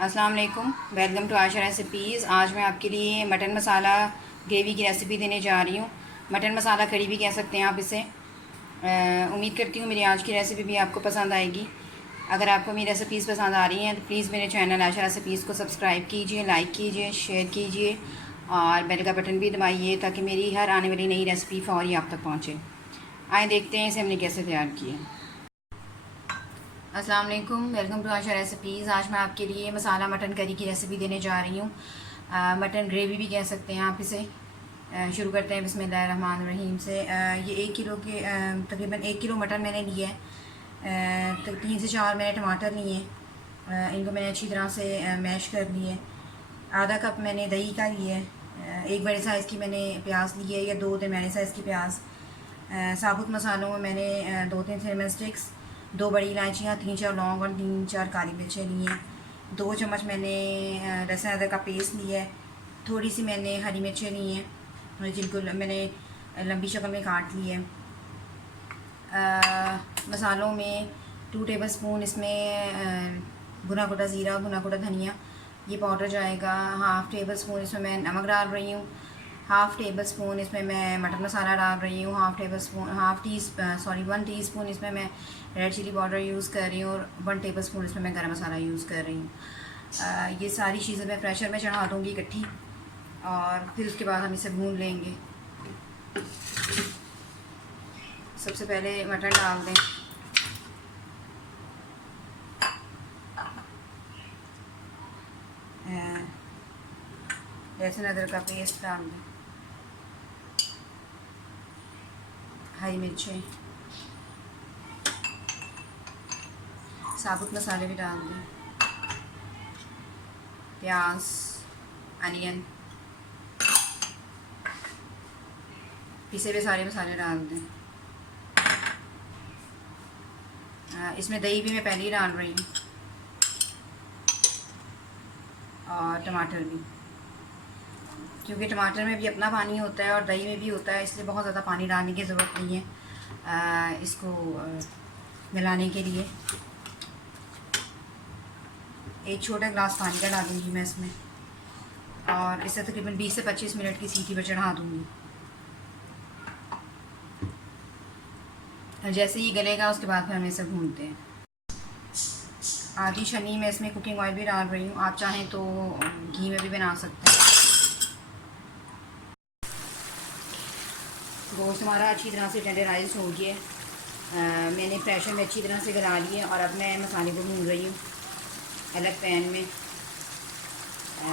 अस्सलाम वालेकुम, welcome to Asha recipes. आज मैं आपके लिए मटन मसाला ग्रेवी की रेसिपी देने जा रही हूँ। मटन मसाला कड़ी भी कह सकते हैं आप इसे। उम्मीद करती हूँ मेरी आज की रेसिपी भी आपको पसंद आएगी। अगर आपको मेरी रेसिपीज़ पसंद आ रही हैं तो प्लीज़ मेरे चैनल आशा रेसिपीज़ को सब्सक्राइब कीजिए, लाइक कीजिए, शेयर कीजिए और बेल का बटन भी दबाइए ताकि मेरी हर आने वाली नई रेसिपी फ़ौरी आप तक पहुँचे। आए देखते हैं इसे हमने कैसे तैयार किया। अस्सलाम वालेकुम, वेलकम टू आशा रेसिपीज़। आज मैं आपके लिए मसाला मटन करी की रेसिपी देने जा रही हूँ। मटन ग्रेवी भी कह सकते हैं आप इसे। शुरू करते हैं बिस्मिल्लाहिर्रहमानिर्रहीम से। ये 1 किलो के तकरीबन 1 किलो मटन मैंने लिया है। 3 से 4 मैंने टमाटर लिए हैं। इनको मैंने अच्छी तरह से मैश कर लिए। आधा कप मैंने दही का लिया है। एक बड़े साइज़ की मैंने प्याज ली है या 2 दरमियाने साइज़ की प्याज। साबुत मसालों में मैंने 2-3 सिनेमन स्टिक्स, 2 बड़ी इलायचियाँ, 3-4 लौंग और 3-4 काली मिर्चें ली हैं। 2 चम्मच मैंने लहसुन अदरक का पेस्ट लिया है। थोड़ी सी मैंने हरी मिर्चें ली हैं जिनको मैंने लंबी शक्ल में काट ली है। मसालों में 2 टेबलस्पून इसमें भुना कुटा ज़ीरा, भुना कुटा धनिया ये पाउडर जाएगा। 1/2 टेबलस्पून इसमें मैं नमक डाल रही हूँ। 1/2 टेबलस्पून इसमें मैं मटन मसाला डाल रही हूँ। 1 टीस्पून इसमें मैं रेड चिली पाउडर यूज़ कर रही हूँ और 1 टेबलस्पून इसमें मैं गरम मसाला यूज़ कर रही हूँ। ये सारी चीज़ें मैं प्रेशर में चढ़ा दूँगी इकट्ठी और फिर उसके बाद हम इसे भून लेंगे। सबसे पहले मटन डाल दें। लहसुन अदरक का पेस्ट डाल दें। हरी मिर्चें, साबुत मसाले भी डाल दें। प्याज, अनियन, पिसे हुए सारे मसाले डाल दें। इसमें दही भी मैं पहले ही डाल रही हूँ और टमाटर भी, क्योंकि टमाटर में भी अपना पानी होता है और दही में भी होता है, इसलिए बहुत ज़्यादा पानी डालने की ज़रूरत नहीं है इसको मिलाने के लिए। एक छोटा गिलास पानी का डालूँगी मैं इसमें और इसे तकरीबन 20 से 25 मिनट की सीटी पर चढ़ा दूँगी। जैसे ही गलेगा उसके बाद फिर हम इसे भूनते हैं। आधी छन्नी में इसमें कुकिंग ऑयल भी डाल रही हूँ, आप चाहें तो घी में भी बना सकते हैं। गोश्त हमारा अच्छी तरह से टेंडराइज हो गया है। मैंने प्रेशर में अच्छी तरह से गला लिए और अब मैं मसाले को भून रही हूँ अलग पैन में।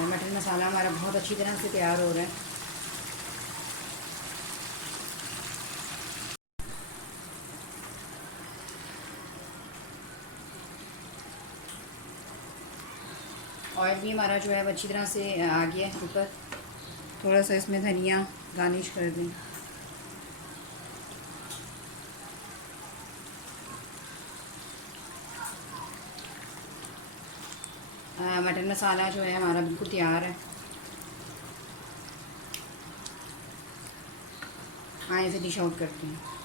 मटन मसाला हमारा बहुत अच्छी तरह से तैयार हो रहा है। ऑयल भी हमारा जो है वो अच्छी तरह से आ गया है ऊपर। थोड़ा सा इसमें धनिया गार्निश कर दें। मटन मसाला जो है हमारा बिल्कुल तैयार है। आए इसे डिश आउट करते हैं।